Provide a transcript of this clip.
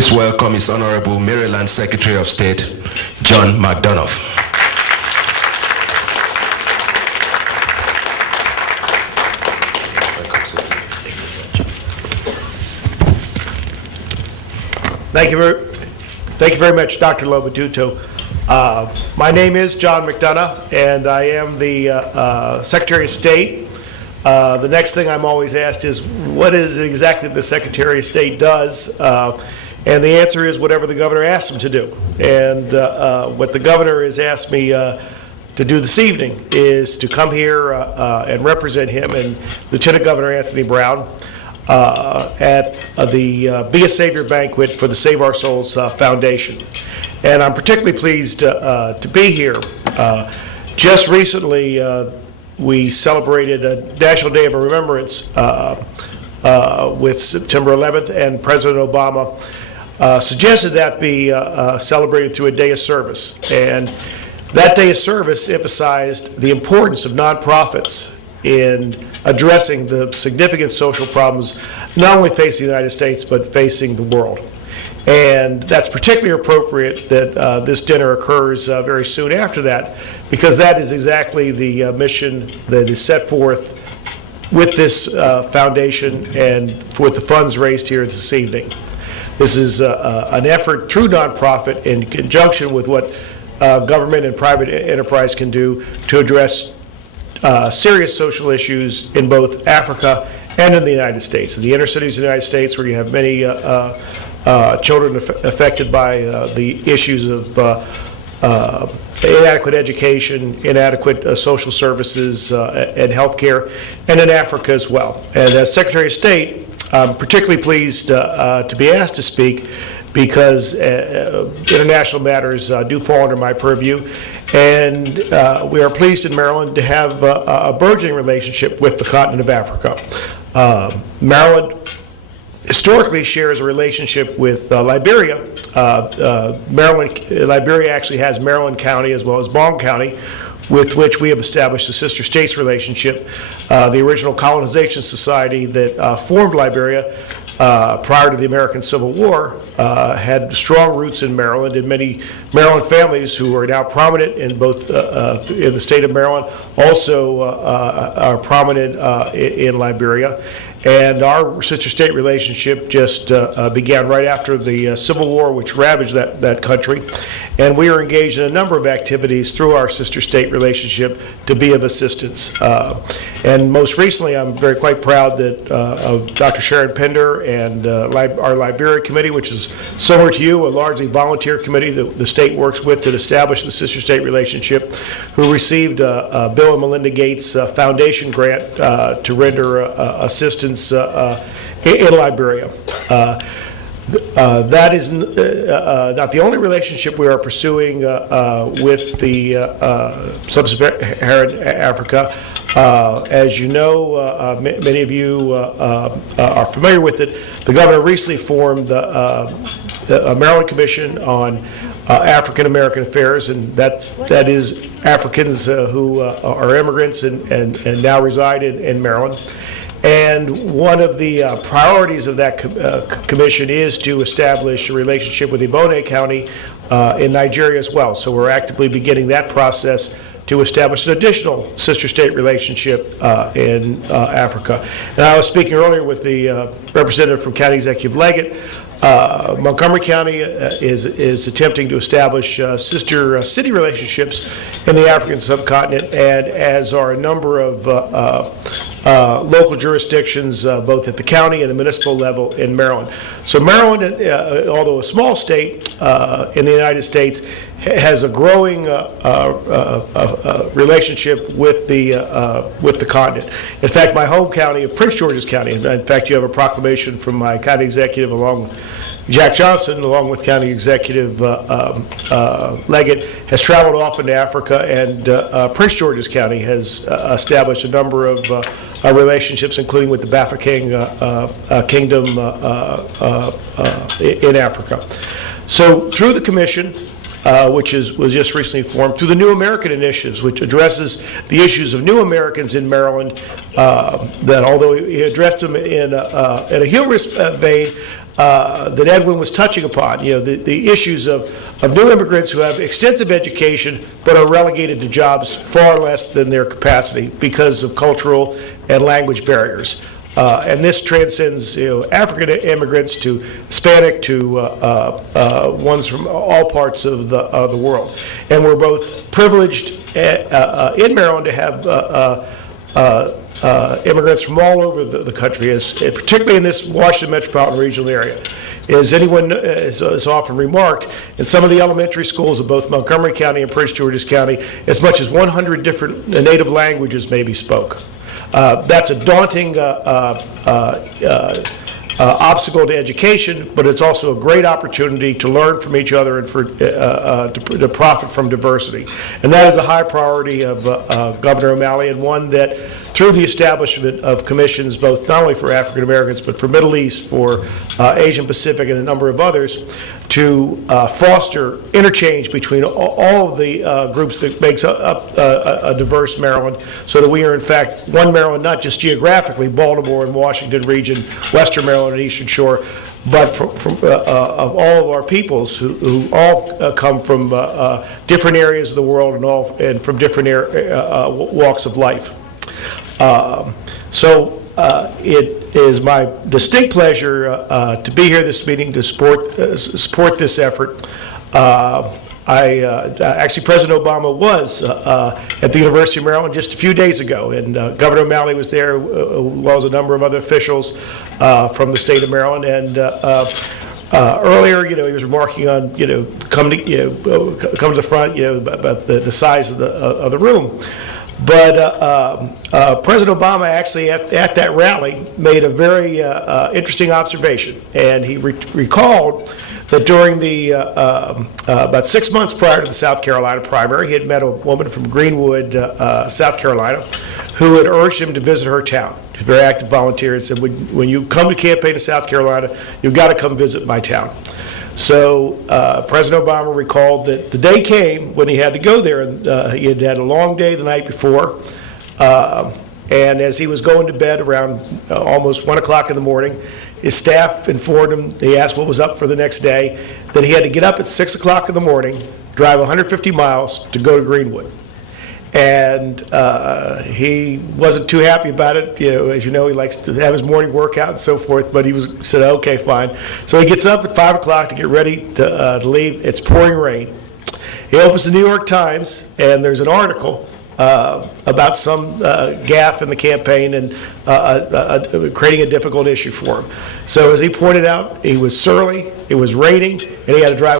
Please welcome His Honorable Maryland Secretary of State, John McDonough. Thank you very much, Dr. Lobaduto. My name is John McDonough, and I am the Secretary of State. The next thing I'm always asked is, what is it exactly the Secretary of State does? And the answer is whatever the governor asks him to do. And what the governor has asked me to do this evening is to come here and represent him and Lieutenant Governor Anthony Brown at the Be a Savior banquet for the Save Our Souls Foundation. And I'm particularly pleased to be here. Just recently, we celebrated a National Day of Remembrance with September 11th, and President Obama suggested that be celebrated through a day of service. And that day of service emphasized the importance of nonprofits in addressing the significant social problems not only facing the United States but facing the world. And that's particularly appropriate that this dinner occurs very soon after that, because that is exactly the mission that is set forth with this foundation and with the funds raised here this evening. This is an effort through nonprofit in conjunction with what government and private enterprise can do to address serious social issues in both Africa and in the United States. In the inner cities of the United States, where you have many children affected by the issues of inadequate education, inadequate social services, and health care, and in Africa as well. And as Secretary of State, I'm particularly pleased to be asked to speak because international matters do fall under my purview, and we are pleased in Maryland to have a burgeoning relationship with the continent of Africa. Maryland historically shares a relationship with Liberia. Liberia actually has Maryland County as well as Bong County, with which we have established a sister states relationship. The original colonization society that formed Liberia prior to the American Civil War had strong roots in Maryland, and many Maryland families who are now prominent in both in the state of Maryland also are prominent in Liberia. And our sister state relationship just began right after the Civil War, which ravaged that country. And we are engaged in a number of activities through our sister state relationship to be of assistance. And most recently, I'm quite proud that of Dr. Sharon Pender and our Liberia Committee, which is similar to you, a largely volunteer committee that the state works with to establish the sister state relationship, who received a Bill and Melinda Gates Foundation grant to render assistance in Liberia. That is not the only relationship we are pursuing with the sub-Saharan Africa. As you know, many of you are familiar with it. The governor recently formed the Maryland Commission on African American Affairs, and that is Africans who are immigrants and now reside in Maryland. And one of the priorities of that commission is to establish a relationship with Ebonyi County in Nigeria as well. So we're actively beginning that process to establish an additional sister state relationship in Africa. And I was speaking earlier with the representative from County Executive Leggett. Montgomery County is attempting to establish sister city relationships in the African subcontinent, and as are a number of local jurisdictions, both at the county and the municipal level in Maryland. So Maryland, although a small state in the United States, has a growing relationship with the continent. In fact, my home county of Prince George's County, in fact, you have a proclamation from my county executive along with Jack Johnson, along with County Executive Leggett, has traveled often to Africa, and Prince George's County has established a number of relationships, including with the Bafokeng Kingdom in Africa. So through the commission, which was just recently formed, through the New American Initiatives, which addresses the issues of new Americans in Maryland, that although he addressed them in a humorous vein, that Edwin was touching upon, the issues of new immigrants who have extensive education but are relegated to jobs far less than their capacity because of cultural and language barriers. And this transcends, African immigrants to Hispanic to ones from all parts of the world. And we're both privileged in Maryland to have immigrants from all over the country, particularly in this Washington metropolitan regional area. As anyone has often remarked, in some of the elementary schools of both Montgomery County and Prince George's County, as much as 100 different native languages may be spoken. That's a daunting obstacle to education, but it's also a great opportunity to learn from each other and to profit from diversity. And that is a high priority of Governor O'Malley, and one that, through the establishment of commissions, both not only for African Americans, but for Middle East, for Asian Pacific, and a number of others, to foster interchange between all of the groups that makes up a diverse Maryland, so that we are in fact one Maryland, not just geographically, Baltimore and Washington region, Western Maryland and Eastern Shore, but from of all of our peoples who all come from different areas of the world and from different walks of life. It is my distinct pleasure to be here this meeting to support this effort. Actually, President Obama was at the University of Maryland just a few days ago, and Governor O'Malley was there, as well as a number of other officials from the state of Maryland. And earlier, he was remarking on, come to the front, about the size of the room. But President Obama actually at that rally made a very interesting observation, and he recalled that during the about 6 months prior to the South Carolina primary, he had met a woman from Greenwood, South Carolina, who had urged him to visit her town. A very active volunteer, and said, when you come to campaign in South Carolina, you've got to come visit my town. So President Obama recalled that the day came when he had to go there, and he had a long day the night before, and as he was going to bed around almost 1 o'clock in the morning, his staff informed him, they asked what was up for the next day, that he had to get up at 6 o'clock in the morning, drive 150 miles to go to Greenwood. And he wasn't too happy about it. As you know, he likes to have his morning workout and so forth, but he said, okay, fine. So he gets up at 5 o'clock to get ready to leave. It's pouring rain. He opens the New York Times, and there's an article about some gaffe in the campaign and creating a difficult issue for him. So as he pointed out, he was surly, it was raining, and he had to drive